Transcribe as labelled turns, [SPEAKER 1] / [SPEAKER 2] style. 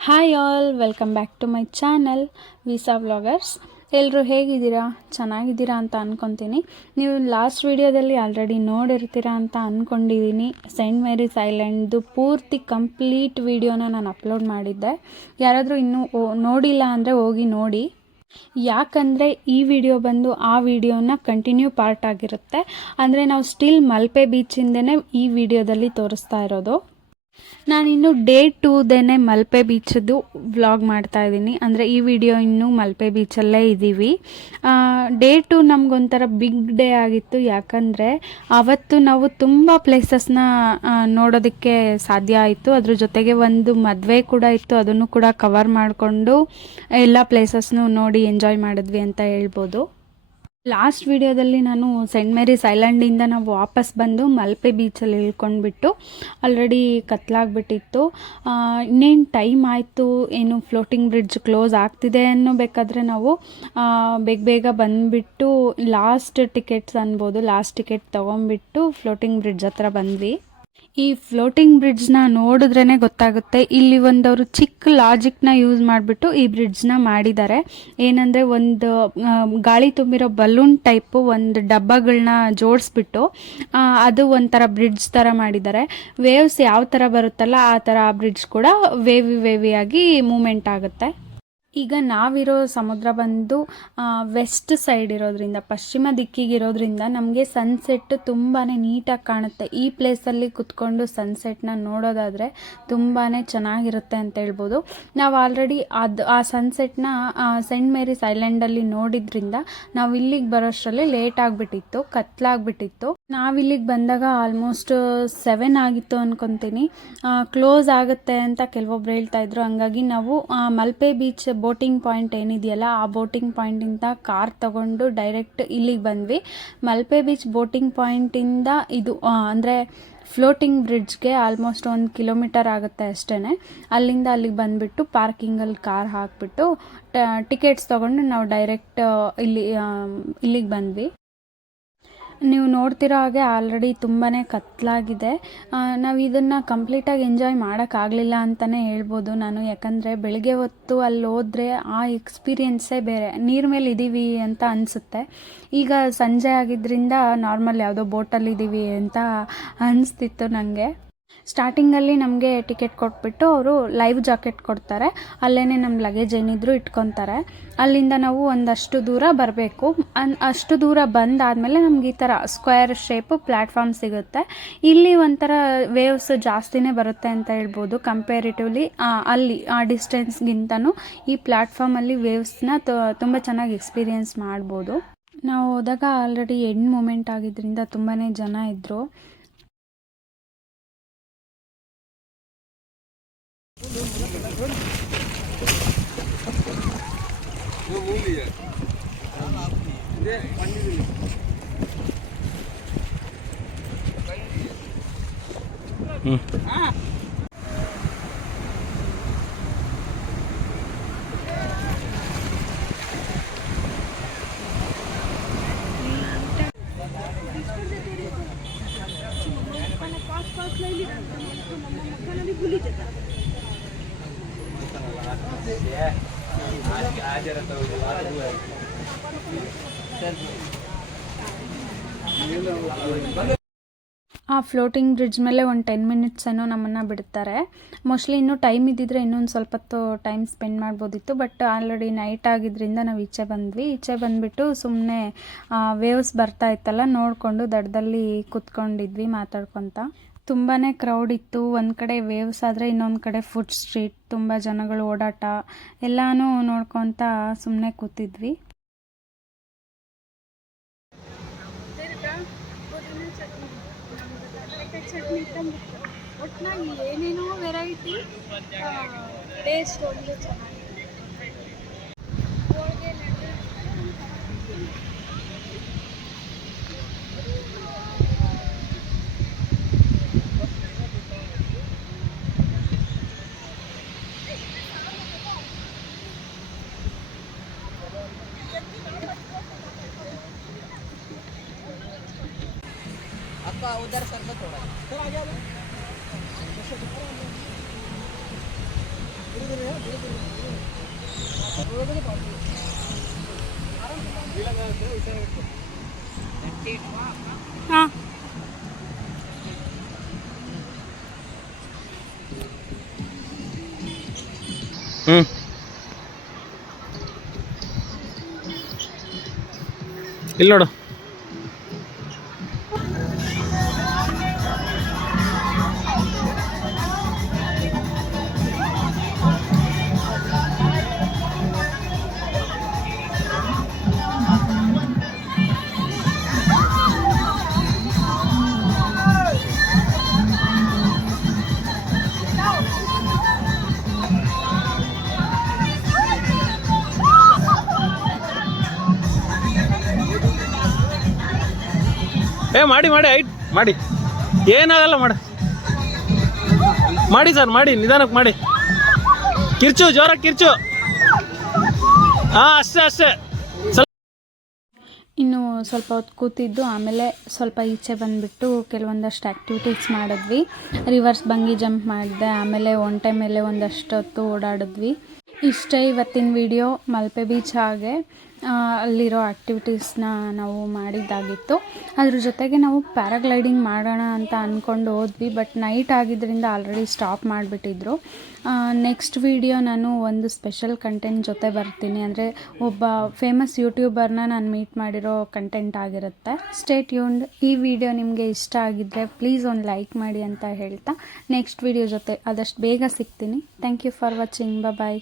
[SPEAKER 1] Hi all welcome back to my channel visa vloggers ಎಲ್ಲರೂ ಹೇಗಿದ್ದೀರಾ? ಚೆನ್ನಾಗಿದ್ದೀರಾ ಅಂತ ಅಂದ್ಕೊತೀನಿ ನೀವು ಲಾಸ್ಟ್ ವಿಡಿಯೋದಲ್ಲಿ ಆಲ್ರೆಡಿ ನೋಡಿರ್ತೀರಾ ಅಂತ ಅಂದ್ಕೊಂಡಿದ್ದೀನಿ ಸೈಂಟ್ ಮೇರೀಸ್ ಐಲ್ಯಾಂಡ್ದು ಪೂರ್ತಿ ಕಂಪ್ಲೀಟ್ ವಿಡಿಯೋನ ನಾನು ಅಪ್ಲೋಡ್ ಮಾಡಿದ್ದೆ. ಯಾರಾದರೂ ಇನ್ನೂ ನೋಡಿಲ್ಲ ಅಂದರೆ ಹೋಗಿ ನೋಡಿ. ಯಾಕಂದರೆ ಈ ವಿಡಿಯೋ ಬಂದು ಆ ವಿಡಿಯೋನ ಕಂಟಿನ್ಯೂ ಪಾರ್ಟ್ ಆಗಿರುತ್ತೆ. ಅಂದರೆ ನಾವು ಸ್ಟಿಲ್ ಮಲ್ಪೆ ಬೀಚಿಂದನೇ ಈ ವಿಡಿಯೋದಲ್ಲಿ ತೋರಿಸ್ತಾ ಇರೋದು. ನಾನಿನ್ನು ಡೇ ಟೂದೇನೆ ಮಲ್ಪೆ ಬೀಚದ್ದು ವ್ಲಾಗ್ ಮಾಡ್ತಾ ಇದ್ದೀನಿ. ಅಂದರೆ ಈ ವಿಡಿಯೋ ಇನ್ನೂ ಮಲ್ಪೆ ಬೀಚಲ್ಲೇ ಇದ್ದೀವಿ. ಡೇ ಟು ನಮಗೊಂಥರ ಬಿಗ್ ಡೇ ಆಗಿತ್ತು. ಯಾಕಂದರೆ ಅವತ್ತು ನಾವು ತುಂಬ ಪ್ಲೇಸಸ್ನ ನೋಡೋದಕ್ಕೆ ಸಾಧ್ಯ ಆಯಿತು. ಅದ್ರ ಜೊತೆಗೆ ಒಂದು ಮದುವೆ ಕೂಡ ಇತ್ತು. ಅದನ್ನು ಕೂಡ ಕವರ್ ಮಾಡಿಕೊಂಡು ಎಲ್ಲ ಪ್ಲೇಸಸ್ನು ನೋಡಿ ಎಂಜಾಯ್ ಮಾಡಿದ್ವಿ ಅಂತ ಹೇಳ್ಬೋದು. ಲಾಸ್ಟ್ ವಿಡಿಯೋದಲ್ಲಿ ನಾನು ಸೆಂಟ್ ಮೇರೀಸ್ ಐಲ್ಯಾಂಡಿಂದ ನಾವು ವಾಪಸ್ ಬಂದು ಮಲ್ಪೆ ಬೀಚಲ್ಲಿ ಇಳ್ಕೊಂಡ್ಬಿಟ್ಟು ಆಲ್ರೆಡಿ ಕತ್ಲಾಗ್ಬಿಟ್ಟಿತ್ತು. ಇನ್ನೇನು ಟೈಮ್ ಆಯಿತು? ಏನು ಫ್ಲೋಟಿಂಗ್ ಬ್ರಿಡ್ಜ್ ಕ್ಲೋಸ್ ಆಗ್ತಿದೆ ಅನ್ನೋ ಬೇಕಾದರೆ ನಾವು ಬೇಗ ಬೇಗ ಬಂದುಬಿಟ್ಟು ಲಾಸ್ಟ್ ಟಿಕೆಟ್ಸ್ ಅನ್ಬೋದು. ಲಾಸ್ಟ್ ಟಿಕೆಟ್ ತೊಗೊಂಬಿಟ್ಟು ಫ್ಲೋಟಿಂಗ್ ಬ್ರಿಡ್ಜ್ ಹತ್ರ ಬಂದ್ವಿ. ಈ ಫ್ಲೋಟಿಂಗ್ ಬ್ರಿಡ್ಜ್ನ ನೋಡಿದ್ರೇ ಗೊತ್ತಾಗುತ್ತೆ. ಇಲ್ಲಿ ಒಂದವರು ಚಿಕ್ಕ ಲಾಜಿಕ್ನ ಯೂಸ್ ಮಾಡಿಬಿಟ್ಟು ಈ ಬ್ರಿಡ್ಜ್ನ ಮಾಡಿದ್ದಾರೆ ಏನಂದರೆ ಒಂದು ಗಾಳಿ ತುಂಬಿರೋ ಬಲೂನ್ ಟೈಪು ಒಂದು ಡಬ್ಬಗಳನ್ನ ಜೋಡಿಸ್ಬಿಟ್ಟು ಅದು ಒಂಥರ ಬ್ರಿಡ್ಜ್ ಥರ ಮಾಡಿದ್ದಾರೆ ವೇವ್ಸ್ ಯಾವ ಥರ ಬರುತ್ತಲ್ಲ ಆ ಥರ ಆ ಬ್ರಿಡ್ಜ್ ಕೂಡ ವೇವಿ ವೇವಿಯಾಗಿ ಮೂಮೆಂಟ್ ಆಗುತ್ತೆ. ಈಗ ನಾವಿರೋ ಸಮುದ್ರ ಬಂದು ವೆಸ್ಟ್ ಸೈಡ್ ಇರೋದ್ರಿಂದ, ಪಶ್ಚಿಮ ದಿಕ್ಕಿಗಿರೋದ್ರಿಂದ ನಮಗೆ ಸನ್ಸೆಟ್ ತುಂಬಾ ನೀಟಾಗಿ ಕಾಣುತ್ತೆ. ಈ ಪ್ಲೇಸಲ್ಲಿ ಕುತ್ಕೊಂಡು ಸನ್ಸೆಟ್ನ ನೋಡೋದಾದರೆ ತುಂಬಾ ಚೆನ್ನಾಗಿರುತ್ತೆ ಅಂತ ಹೇಳ್ಬೋದು. ನಾವು ಆಲ್ರೆಡಿ ಅದು, ಆ ಸನ್ಸೆಟ್ನ ಸೆಂಟ್ ಮೇರೀಸ್ ಐಲ್ಯಾಂಡಲ್ಲಿ ನೋಡಿದ್ರಿಂದ ನಾವು ಇಲ್ಲಿಗೆ ಬರೋಷ್ಟರಲ್ಲಿ ಲೇಟ್ ಆಗಿಬಿಟ್ಟಿತ್ತು, ಕತ್ಲಾಗ್ಬಿಟ್ಟಿತ್ತು. ನಾವಿಲ್ಲಿಗೆ ಬಂದಾಗ ಆಲ್ಮೋಸ್ಟ್ ಸೆವೆನ್ ಆಗಿತ್ತು ಅನ್ಕೊತೀನಿ. ಕ್ಲೋಸ್ ಆಗುತ್ತೆ ಅಂತ ಕೆಲವೊಬ್ರು ಹೇಳ್ತಾ ಇದ್ರು. ಹಂಗಾಗಿ ನಾವು ಮಲ್ಪೆ ಬೀಚ್ ಬೋಟಿಂಗ್ ಪಾಯಿಂಟ್ ಏನಿದೆಯಲ್ಲ, ಆ ಬೋಟಿಂಗ್ ಪಾಯಿಂಟಿಂದ ಕಾರ್ ತಗೊಂಡು ಡೈರೆಕ್ಟ್ ಇಲ್ಲಿಗೆ ಬಂದ್ವಿ. ಮಲ್ಪೆ ಬೀಚ್ ಬೋಟಿಂಗ್ ಪಾಯಿಂಟಿಂದ ಇದು ಅಂದರೆ ಫ್ಲೋಟಿಂಗ್ ಬ್ರಿಡ್ಜ್ಗೆ ಆಲ್ಮೋಸ್ಟ್ ಒಂದು ಕಿಲೋಮೀಟರ್ ಆಗುತ್ತೆ ಅಷ್ಟೇ ಅಲ್ಲಿಂದ ಅಲ್ಲಿಗೆ ಬಂದುಬಿಟ್ಟು ಪಾರ್ಕಿಂಗಲ್ಲಿ ಕಾರ್ ಹಾಕ್ಬಿಟ್ಟು ಟಿಕೆಟ್ಸ್ ತೊಗೊಂಡು ನಾವು ಡೈರೆಕ್ಟ್ ಇಲ್ಲಿ ಇಲ್ಲಿಗೆ ಬಂದ್ವಿ. ನೀವು ನೋಡ್ತಿರೋ ಹಾಗೆ ಆಲ್ರೆಡಿ ತುಂಬಾ ಕತ್ತಲಾಗಿದೆ ನಾವು ಇದನ್ನು ಕಂಪ್ಲೀಟಾಗಿ ಎಂಜಾಯ್ ಮಾಡೋಕ್ಕಾಗಲಿಲ್ಲ ಅಂತಲೇ ಹೇಳ್ಬೋದು ನಾನು. ಯಾಕಂದರೆ ಬೆಳಗ್ಗೆ ಹೊತ್ತು ಅಲ್ಲಿ ಹೋದರೆ ಆ ಎಕ್ಸ್ಪೀರಿಯೆನ್ಸೇ ಬೇರೆ. ನೀರ್ ಮೇಲೆ ಇದ್ದೀವಿ ಅಂತ ಅನಿಸುತ್ತೆ. ಈಗ ಸಂಜೆ ಆಗಿದ್ದರಿಂದ ನಾರ್ಮಲ್ ಯಾವುದೋ ಬೋಟಲ್ಲಿದ್ದೀವಿ ಅಂತ ಅನಿಸ್ತಿತ್ತು ನನಗೆ ಸ್ಟಾರ್ಟಿಂಗಲ್ಲಿ ನಮಗೆ ಟಿಕೆಟ್ ಕೊಟ್ಬಿಟ್ಟು ಅವರು ಲೈವ್ ಜಾಕೆಟ್ ಕೊಡ್ತಾರೆ. ಅಲ್ಲೇ ನಮ್ಮ ಲಗೇಜ್ ಏನಿದ್ರು ಇಟ್ಕೊತಾರೆ. ಅಲ್ಲಿಂದ ನಾವು ಒಂದಷ್ಟು ದೂರ ಬರಬೇಕು. ಅನ್ ಅಷ್ಟು ದೂರ ಬಂದಾದಮೇಲೆ ನಮ್ಗೆ ಈ ಥರ ಸ್ಕ್ವೇರ್ ಶೇಪು ಪ್ಲ್ಯಾಟ್ಫಾರ್ಮ್ ಸಿಗುತ್ತೆ. ಇಲ್ಲಿ ಒಂಥರ ವೇವ್ಸ್ ಜಾಸ್ತಿನೇ ಬರುತ್ತೆ ಅಂತ ಹೇಳ್ಬೋದು. ಕಂಪೇರಿಟಿವ್ಲಿ ಅಲ್ಲಿ, ಆ ಡಿಸ್ಟೆನ್ಸ್ಗಿಂತನೂ ಈ ಪ್ಲ್ಯಾಟ್ಫಾರ್ಮಲ್ಲಿ ವೇವ್ಸ್ನ ತುಂಬ ಚೆನ್ನಾಗಿ ಎಕ್ಸ್ಪೀರಿಯೆನ್ಸ್ ಮಾಡ್ಬೋದು. ನಾವು ಹೋದಾಗ ಆಲ್ರೆಡಿ ಎಂಡ್ ಮೂಮೆಂಟ್ ಆಗಿದ್ದರಿಂದ ತುಂಬಾ ಜನ ಇದ್ದರು
[SPEAKER 2] হুম पास पास लई ली तो मम्मा मक्खन वाली भूली जता
[SPEAKER 1] ಆ ಫ್ಲೋಟಿಂಗ್ ಬ್ರಿಡ್ಜ್ ಮೇಲೆ ಒಂದು ಟೆನ್ ಮಿನಿಟ್ಸ್ ಏನೋ ನಮ್ಮನ್ನು ಬಿಡ್ತಾರೆ. ಮೋಸ್ಟ್ಲಿ ಇನ್ನೂ ಟೈಮ್ ಇದ್ದಿದ್ರೆ ಇನ್ನೊಂದು ಸ್ವಲ್ಪ ಹೊತ್ತು ಟೈಮ್ ಸ್ಪೆಂಡ್ ಮಾಡ್ಬೋದಿತ್ತು ಬಟ್ ಆಲ್ರೆಡಿ ನೈಟ್ ಆಗಿದ್ದರಿಂದ ನಾವು ಈಚೆ ಬಂದ್ವಿ. ಈಚೆ ಬಂದುಬಿಟ್ಟು ಸುಮ್ಮನೆ ವೇವ್ಸ್ ಬರ್ತಾ ಇತ್ತಲ್ಲ, ನೋಡಿಕೊಂಡು ದಡದಲ್ಲಿ ಕುತ್ಕೊಂಡಿದ್ವಿ ಮಾತಾಡ್ಕೊತ. ತುಂಬಾ ಕ್ರೌಡ್ ಇತ್ತು. ಒಂದು ಕಡೆ ವೇವ್ಸ್ ಆದರೆ ಇನ್ನೊಂದು ಕಡೆ ಫುಡ್ ಸ್ಟ್ರೀಟ್ ತುಂಬ ಜನಗಳು ಓಡಾಟ, ಎಲ್ಲನೂ ನೋಡ್ಕೊತ ಸುಮ್ಮನೆ ಕೂತಿದ್ವಿ.
[SPEAKER 3] ಏನೇನೋ ವೆರೈಟಿ ಟೇಸ್ಟ್ ಒಂದು ಚೆನ್ನಾಗಿದೆ.
[SPEAKER 2] आपका उधर सर तो थोड़ा सर आ गया हाँ हम्म ഇല്ലടാ ಏ ಮಾಡಿ ಮಾಡಿ ಐಟ್ ಮಾಡಿ. ಏನಾಗಲ್ಲ ಮಾಡಿ. ಮಾಡಿ ಸರ್ ಮಾಡಿ ನಿಧಾನಕ್ಕೆ ಮಾಡಿ. ಕಿರ್ಚು ಜೋರ ಕಿರ್ಚು. ಹಾಂ ಅಷ್ಟೇ ಅಷ್ಟೇ. ಸ್ವಲ್ಪ
[SPEAKER 1] ಇನ್ನು ಸ್ವಲ್ಪ ಹೊತ್ತು ಕೂತಿದ್ದು ಆಮೇಲೆ ಸ್ವಲ್ಪ ಈಚೆ ಬಂದುಬಿಟ್ಟು ಕೆಲವೊಂದಷ್ಟು ಆ್ಯಕ್ಟಿವಿಟೀಸ್ ಮಾಡಿದ್ವಿ. ರಿವರ್ಸ್ ಬಂಗಿ ಜಂಪ್ ಮಾಡಿದೆ ಆಮೇಲೆ ಒನ್ ಟೈಮ್ ಮೇಲೆ ಒಂದಷ್ಟು ಹೊತ್ತು ಓಡಾಡಿದ್ವಿ. ಇಷ್ಟೇ ಇವತ್ತಿನ ವಿಡಿಯೋ ಮಲ್ಪೆ ಬೀಚ್ ಹಾಗೆ. ಅಲ್ಲಿರೋ ಆ್ಯಕ್ಟಿವಿಟೀಸ್ನ ನಾವು ಮಾಡಿದ್ದಾಗಿತ್ತು. ಅದ್ರ ಜೊತೆಗೆ ನಾವು ಪ್ಯಾರಾಗ್ಲೈಡಿಂಗ್ ಮಾಡೋಣ ಅಂತ ಅಂದ್ಕೊಂಡು ಹೋದ್ವಿ ಬಟ್ ನೈಟ್ ಆಗಿದ್ದರಿಂದ ಆಲ್ರೆಡಿ ಸ್ಟಾಪ್ ಮಾಡಿಬಿಟ್ಟಿದ್ರು. ನೆಕ್ಸ್ಟ್ ವಿಡಿಯೋ ನಾನು ಒಂದು ಸ್ಪೆಷಲ್ ಕಂಟೆಂಟ್ ಜೊತೆ ಬರ್ತೀನಿ. ಅಂದರೆ ಒಬ್ಬ ಫೇಮಸ್ ಯೂಟ್ಯೂಬರ್ನ ನಾನು ಮೀಟ್ ಮಾಡಿರೋ ಕಂಟೆಂಟ್ ಆಗಿರುತ್ತೆ. ಸ್ಟೇಟ್ ಯೂನ್ಡ್ ಈ ವಿಡಿಯೋ ನಿಮಗೆ ಇಷ್ಟ ಆಗಿದ್ದರೆ ಪ್ಲೀಸ್ ಒಂದು ಲೈಕ್ ಮಾಡಿ ಅಂತ ಹೇಳ್ತಾ ನೆಕ್ಸ್ಟ್ ವಿಡಿಯೋ ಜೊತೆ ಆದಷ್ಟು ಬೇಗ ಸಿಗ್ತೀನಿ. Thank you for watching bye